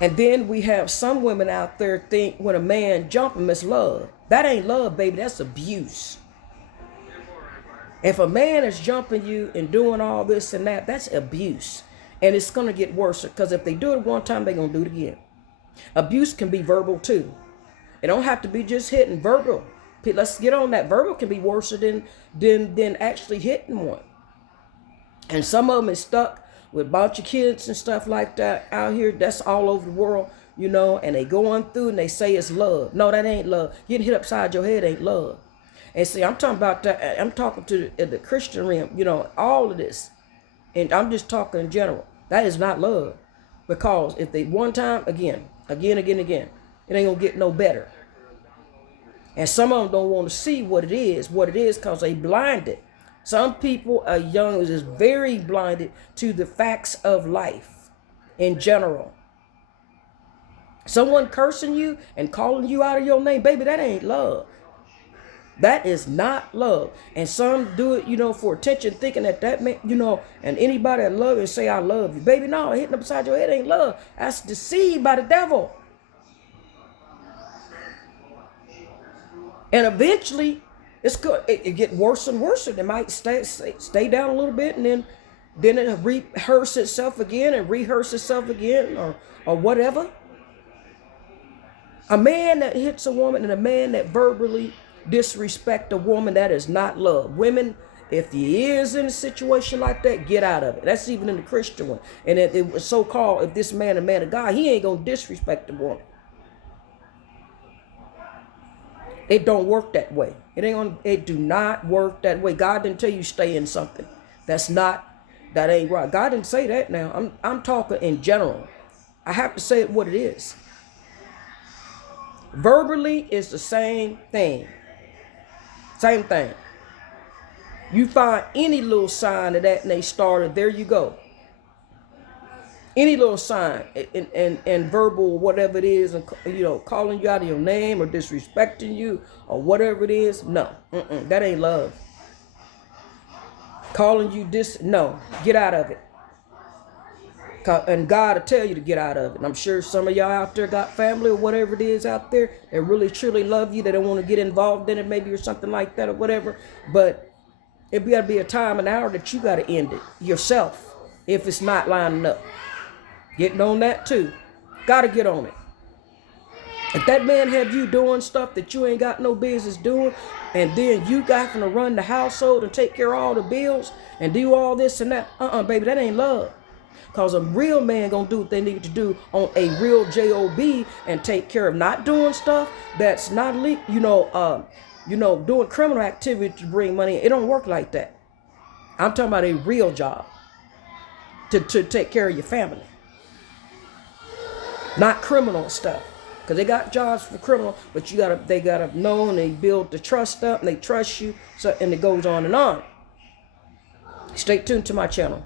And then we have some women out there think when a man jumping is love. That ain't love, baby. That's abuse. If a man is jumping you and doing all this and that, that's abuse. And it's going to get worse because if they do it one time, they're going to do it again. Abuse can be verbal too. It don't have to be just hitting verbal. Let's get on that. Verbal can be worse than actually hitting one. And some of them is stuck with a bunch of kids and stuff like that out here. That's all over the world, you know, and they going through and they say it's love. No, that ain't love. Getting hit upside your head ain't love. And see, I'm talking about that. I'm talking to the Christian realm, you know, all of this. And I'm just talking in general. That is not love. Because if they one time, again, it ain't going to get no better. And some of them don't want to see what it is because they blinded. Some people are young, is very blinded to the facts of life in general. Someone cursing you and calling you out of your name, baby, that ain't love. That is not love. And some do it, you know, for attention, thinking that man, you know, and anybody that love you and say, I love you. Baby, no, hitting upside your head ain't love. That's deceived by the devil. And eventually, it's good. It get worse and worse. It might stay down a little bit, and then it rehearse itself again and rehearse itself again, or whatever. A man that hits a woman and a man that verbally disrespect a woman, that is not love. Women, if he is in a situation like that, get out of it. That's even in the Christian one. And if it was so-called, if this man a man of God, he ain't gonna disrespect the woman. It don't work that way. It do not work that way. God didn't tell you stay in something. That ain't right. God didn't say that now. I'm talking in general. I have to say it what it is. Verbally is the same thing. Same thing. You find any little sign of that and they started, there you go. Any little sign and verbal, whatever it is, and you know, calling you out of your name or disrespecting you or whatever it is, no, that ain't love. Calling you no, get out of it. And God will tell you to get out of it. And I'm sure some of y'all out there got family or whatever it is out there that really truly love you. They don't want to get involved in it maybe or something like that or whatever. But it got to be a time and hour that you got to end it yourself if it's not lining up. Getting on that too. Gotta get on it. If that man have you doing stuff that you ain't got no business doing, and then you got to run the household and take care of all the bills and do all this and that, baby, that ain't love. Because a real man gonna do what they need to do on a real job and take care of not doing stuff that's not legal, doing criminal activity to bring money. It don't work like that. I'm talking about a real job to take care of your family. Not criminal stuff. Because they got jobs for criminal, but they gotta know and they build the trust up and they trust you, and it goes on and on. Stay tuned to my channel.